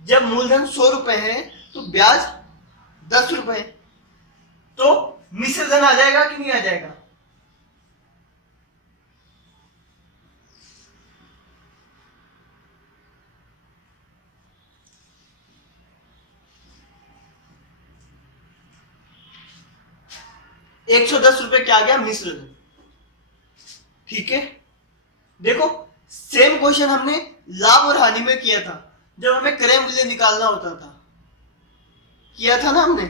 जब मूलधन 100 रुपए है तो ब्याज 10 रुपए है, तो मिश्र धन आ जाएगा कि नहीं आ जाएगा, ₹110 क्या आ गया, मिश्र धन, ठीक है। देखो, सेम क्वेश्चन हमने लाभ और हानि में किया था, जब हमें क्रय मूल्य निकालना होता था, किया था ना हमने।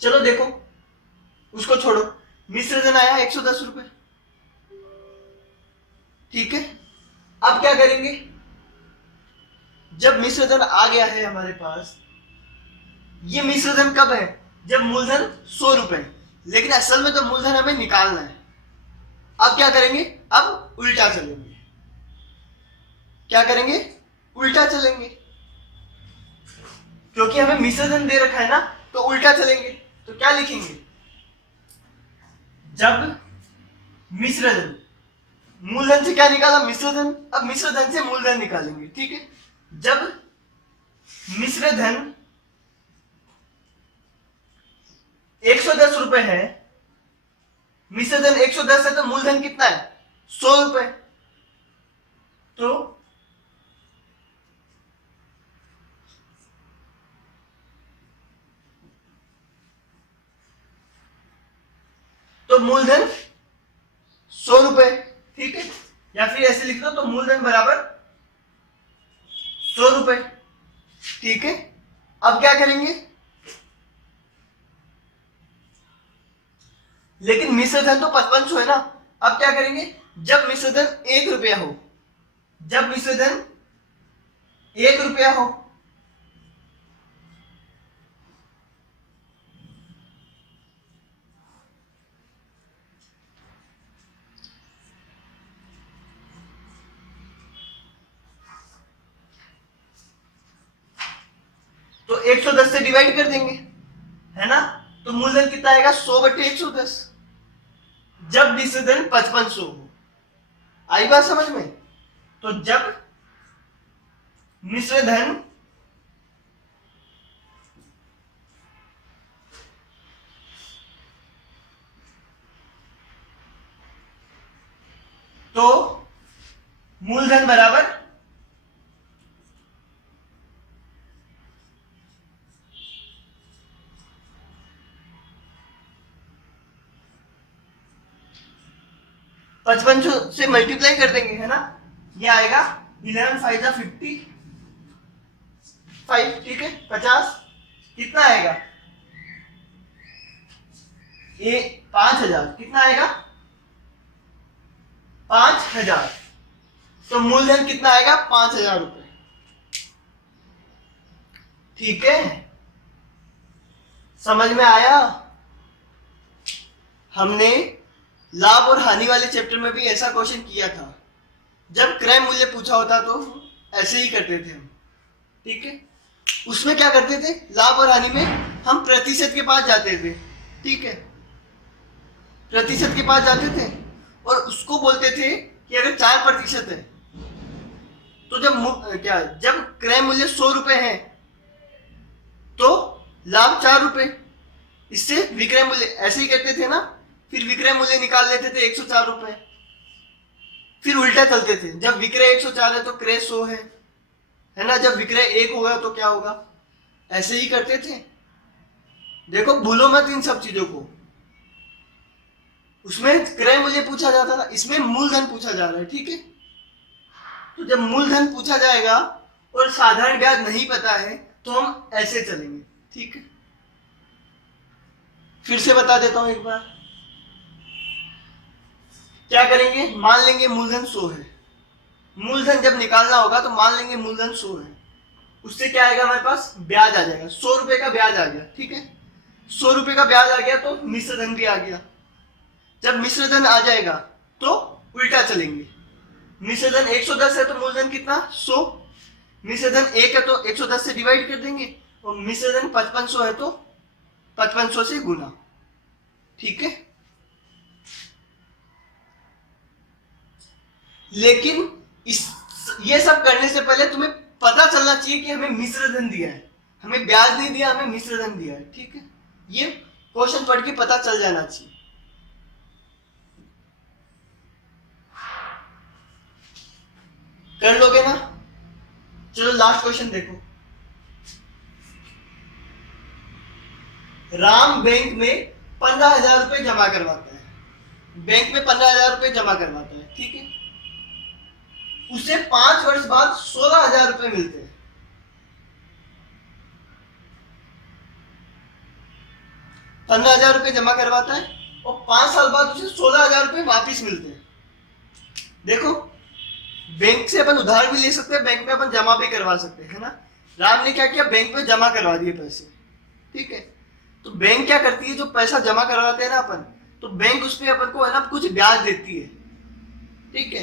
चलो देखो, उसको छोड़ो, मिश्र धन आया ₹110, ठीक है। अब क्या करेंगे, जब मिश्र धन आ गया है हमारे पास, ये मिश्र धन कब है, जब मूलधन 100 रुपए, लेकिन असल में तो मूलधन हमें निकालना है। अब क्या करेंगे, अब उल्टा चलेंगे, क्या करेंगे, उल्टा चलेंगे, क्योंकि हमें मिश्र धन दे रखा है ना, तो उल्टा चलेंगे। तो क्या लिखेंगे, जब मिश्र धन, मूलधन से क्या निकाला, मिश्र धन, अब मिश्र धन से मूलधन निकालेंगे, ठीक है। जब मिश्र धन 110 है, मिश्र धन 110 है, तो मूलधन कितना है, 100 रुपए, तो मूलधन 100 रुपए, ठीक है। या फिर ऐसे लिख दो, तो मूलधन बराबर 100 रुपए, ठीक है। अब क्या करेंगे, लेकिन मिश्र धन तो 5500 है ना। अब क्या करेंगे, जब मिश्र धन 1 रुपया हो, जब मिश्र धन 1 रुपया हो, तो 110 से डिवाइड कर देंगे, है ना। तो कितना आएगा 100/110, जब मिश्र धन 5500 हो। आई बात समझ में? तो जब मिश्र धन तो मूलधन बराबर पचपन से मल्टीप्लाई कर देंगे, है ना? ये आएगा 11 5 जा 55, ठीक है, 50 कितना आएगा? ये 5000 कितना आएगा? 5000। तो मूलधन कितना आएगा? 5000 रुपए। ठीक है, समझ में आया? हमने लाभ और हानि वाले चैप्टर में भी ऐसा क्वेश्चन किया था। जब क्रय मूल्य पूछा होता तो ऐसे ही करते थे हम। ठीक है, उसमें क्या करते थे? लाभ और हानि में हम प्रतिशत के पास जाते थे। ठीक है, प्रतिशत के पास जाते थे और उसको बोलते थे कि अगर 4% है तो जब क्रय मूल्य 100 रुपए है तो लाभ 4 रुपए, इससे विक्रय मूल्य ऐसे ही करते थे ना। फिर विक्रय मूल्य निकाल लेते थे 104 रुपए। फिर उल्टा चलते थे, जब विक्रय 104 है तो क्रय 100 है ना? जब विक्रय 1 होगा तो क्या होगा? ऐसे ही करते थे। देखो, भूलो मत इन सब चीजों को। उसमें क्रय मूल्य पूछा जाता था, इसमें मूलधन पूछा जा रहा है। ठीक है, तो जब मूलधन पूछा जाएगा और साधारण ब्याज नहीं पता है तो हम ऐसे चलेंगे। ठीक है, फिर से बता देता हूं एक बार। क्या करेंगे? मान लेंगे मूलधन 100 है। मूलधन जब निकालना होगा तो मान लेंगे मूलधन 100 है। उससे क्या आएगा हमारे पास? ब्याज आ जाएगा। 100 रुपए का ब्याज आ गया। ठीक है, 100 रुपए का ब्याज आ गया तो मिश्र धन भी आ गया। जब मिश्र धन आ जाएगा तो उल्टा चलेंगे। मिश्र धन 110 है तो मूलधन कितना? 100। मिश्र धन 1 है तो 110 से डिवाइड कर देंगे और मिश्र धन 5500 है तो 5500 से गुना। ठीक है, लेकिन ये सब करने से पहले तुम्हें पता चलना चाहिए कि हमें मिश्र धन दिया है, हमें ब्याज नहीं दिया, हमें मिश्र धन दिया है। ठीक है, ये क्वेश्चन पढ़ के पता चल जाना चाहिए। कर लोगे ना? चलो लास्ट क्वेश्चन देखो। राम बैंक में 15,000 रुपए जमा करवाता है। बैंक में 15,000 रुपए जमा करवाता है। ठीक है, उसे 5 वर्ष बाद 16,000 रुपए मिलते हैं। 15,000 रुपए जमा करवाता है और 5 साल बाद उसे 16,000 रुपए वापिस मिलते हैं। देखो, बैंक से अपन उधार भी ले सकते हैं, बैंक में अपन जमा भी करवा सकते हैं, है ना? राम ने क्या किया? बैंक में जमा करवा दिए पैसे। ठीक है, तो बैंक क्या करती है? जो पैसा जमा करवाते हैं ना अपन, तो बैंक उस पर अपन को है ना कुछ ब्याज देती है। ठीक है,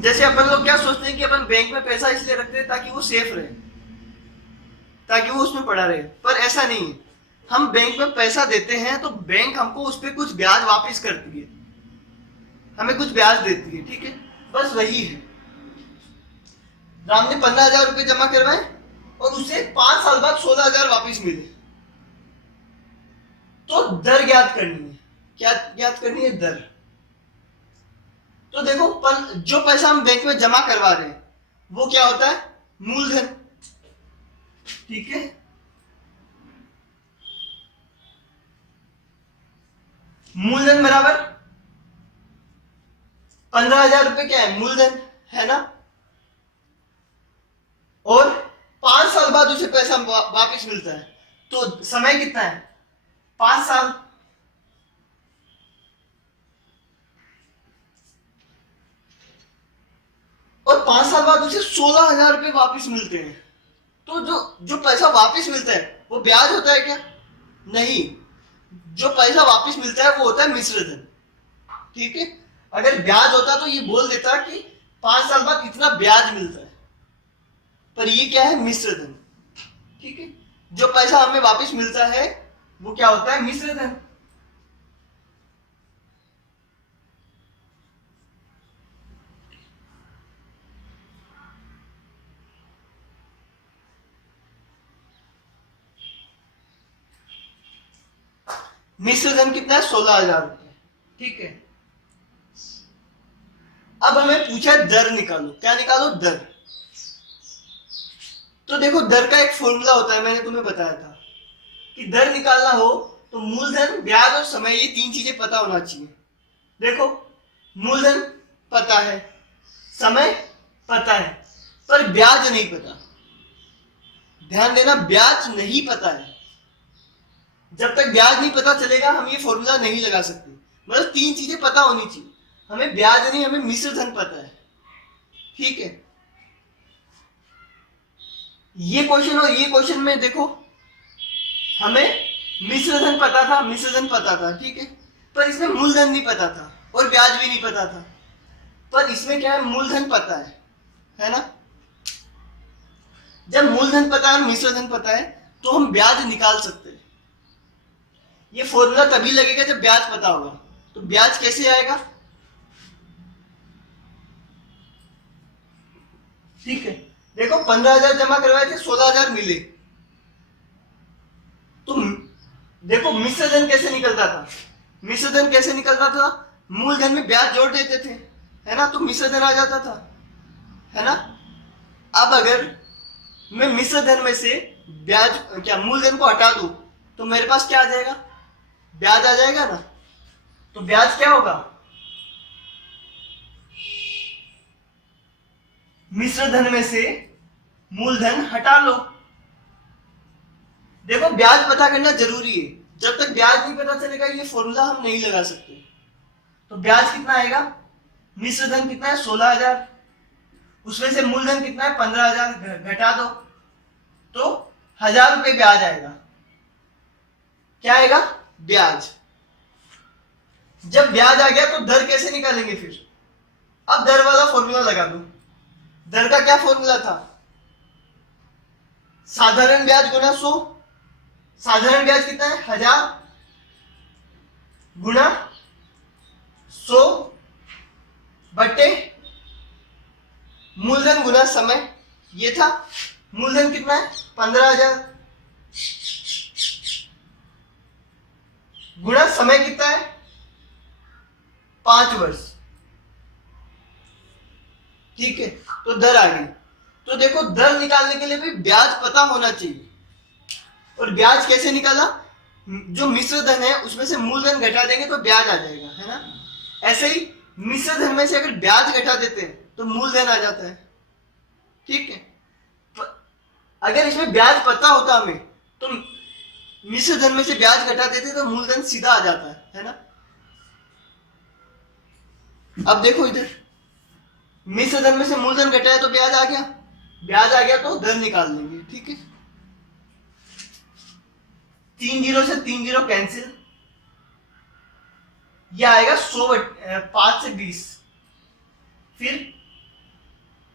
जैसे अपन लोग क्या सोचते हैं कि अपन बैंक में पैसा इसलिए रखते हैं ताकि वो सेफ रहे, ताकि वो उसमें पड़ा रहे, पर ऐसा नहीं है। हम बैंक में पैसा देते हैं तो बैंक हमको उस पर कुछ ब्याज वापिस करती है, हमें कुछ ब्याज देती है। ठीक है, बस वही है। राम ने 15,000 रुपए जमा करवाए और उसे 5 साल बाद 16,000 वापिस मिले। तो दर ज्ञात करनी है। क्या ज्ञात करनी है? दर। तो देखो, जो पैसा हम बैंक में जमा करवा रहे हैं वो क्या होता है? मूलधन। ठीक है, मूलधन बराबर 15,000 रुपए क्या है? मूलधन, है ना? और 5 साल बाद उसे पैसा वापस मिलता है, तो समय कितना है? 5 साल। और 5 साल बाद उसे 16,000 रुपए वापिस मिलते हैं। तो जो पैसा वापिस मिलता है वो ब्याज होता है क्या? नहीं, जो पैसा वापिस मिलता है वो होता है मिश्र धन। ठीक है, अगर ब्याज होता तो ये बोल देता कि 5 साल बाद इतना ब्याज मिलता है, पर ये क्या है? मिश्र धन। ठीक है, जो पैसा हमें वापस मिलता है वो क्या होता है? मिश्र धन। मिश्र धन कितना है? 16,000 रुपये। ठीक है, अब हमें पूछा दर निकालो। क्या निकालो? दर। तो देखो दर का एक फॉर्मूला होता है, मैंने तुम्हें बताया था कि दर निकालना हो तो मूलधन, ब्याज और समय, ये तीन चीजें पता होना चाहिए। देखो मूलधन पता है, समय पता है, पर ब्याज नहीं पता। ध्यान देना, ब्याज नहीं पता है। जब तक ब्याज नहीं पता चलेगा हम ये फॉर्मूला नहीं लगा सकते। मतलब तीन चीजें पता होनी चाहिए, हमें ब्याज नहीं, हमें मिश्र धन पता है। ठीक है, ये क्वेश्चन और ये क्वेश्चन में देखो हमें मिश्र धन पता था, मिश्र धन पता था, ठीक है, पर इसमें मूलधन नहीं पता था और ब्याज भी नहीं पता था। पर इसमें क्या है? मूलधन पता है ना। जब मूलधन पता है और मिश्र धन पता है तो हम ब्याज निकाल सकते हैं। ये फॉर्मूला तभी लगेगा जब ब्याज पता होगा। तो ब्याज कैसे आएगा? ठीक है, देखो 15,000 जमा करवाए थे, 16,000 मिले। तो देखो मिश्र धन कैसे निकलता था? मिश्र धन कैसे निकलता था? मूलधन में ब्याज जोड़ देते थे, है ना, तो मिश्र धन आ जाता था, है ना। अब अगर मैं मिश्र धन में से ब्याज, क्या मूलधन को हटा दूं तो मेरे पास क्या आ जाएगा? ब्याज आ जाएगा ना। तो ब्याज क्या होगा? मिश्र धन में से मूलधन हटा लो। देखो ब्याज पता करना जरूरी है, जब तक ब्याज नहीं पता चलेगा ये फॉर्मूला हम नहीं लगा सकते। तो ब्याज कितना आएगा? मिश्र धन कितना है? 16,000, उसमें से मूलधन कितना है? 15,000, घटा दो तो 1,000 रुपये ब्याज आएगा। क्या आएगा? ब्याज। जब ब्याज आ गया तो दर कैसे निकालेंगे फिर? अब दर वाला फॉर्मूला लगा दो। दर का क्या फॉर्मूला था? साधारण ब्याज गुना 100। साधारण ब्याज कितना है? 1,000 गुना 100 बटे मूलधन गुना समय। ये था। मूलधन कितना है? 15,000 गुना समय कितना है? 5 वर्ष। ठीक है, तो दर आ गई। तो देखो दर निकालने के लिए भी ब्याज पता होना चाहिए। और ब्याज कैसे निकाला? जो मिश्र धन है उसमें से मूलधन घटा देंगे तो ब्याज आ जाएगा, है ना। ऐसे ही मिश्र धन में से अगर ब्याज घटा देते हैं तो मूलधन आ जाता है। ठीक है, अगर इसमें ब्याज पता होता हमें तो मिश्र धन में से ब्याज घटा देते तो मूलधन सीधा आ जाता है ना। अब देखो इधर मिश्र धन में से मूलधन घटाया तो ब्याज आ गया, ब्याज आ गया तो दर निकाल लेंगे। ठीक है, 3 जीरो से 3 जीरो कैंसिल, यह आएगा 5 से 20, फिर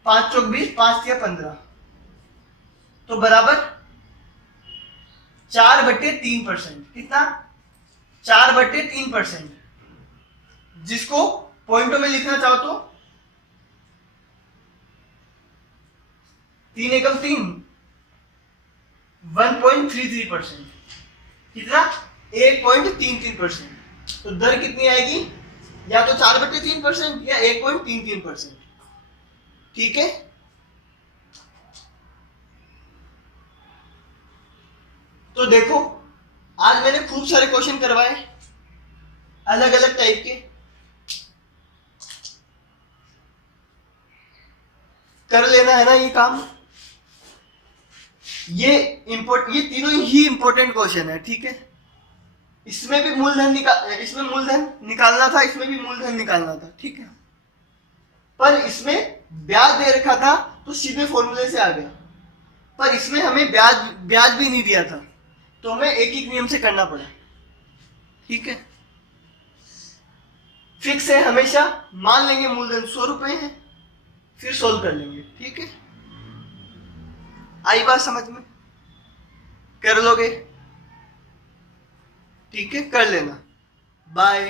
5 चौक 20, 5 या 15, तो बराबर 4/3%। कितना? 4/3%। जिसको पॉइंटों में लिखना चाहो तो 3 एकम 3, 1.33%। कितना? 1.33%। तो दर कितनी आएगी? या तो 4/3% या 1.33%। ठीक है, तो देखो आज मैंने खूब सारे क्वेश्चन करवाए अलग अलग टाइप के। कर लेना है ना ये काम। ये तीनों ही इंपॉर्टेंट क्वेश्चन है। ठीक है, इसमें भी मूलधन इसमें मूलधन निकालना था, इसमें भी मूलधन निकालना था। ठीक है, पर इसमें ब्याज दे रखा था तो सीधे फॉर्मूले से आ गया, पर इसमें हमें ब्याज भी नहीं दिया था तो हमें एक एक नियम से करना पड़ा। ठीक है, फिक्स है हमेशा, मान लेंगे मूलधन 100 रुपए है, फिर सोल्व कर लेंगे। ठीक है, आई बात समझ में? कर लोगे? ठीक है, कर लेना। बाय।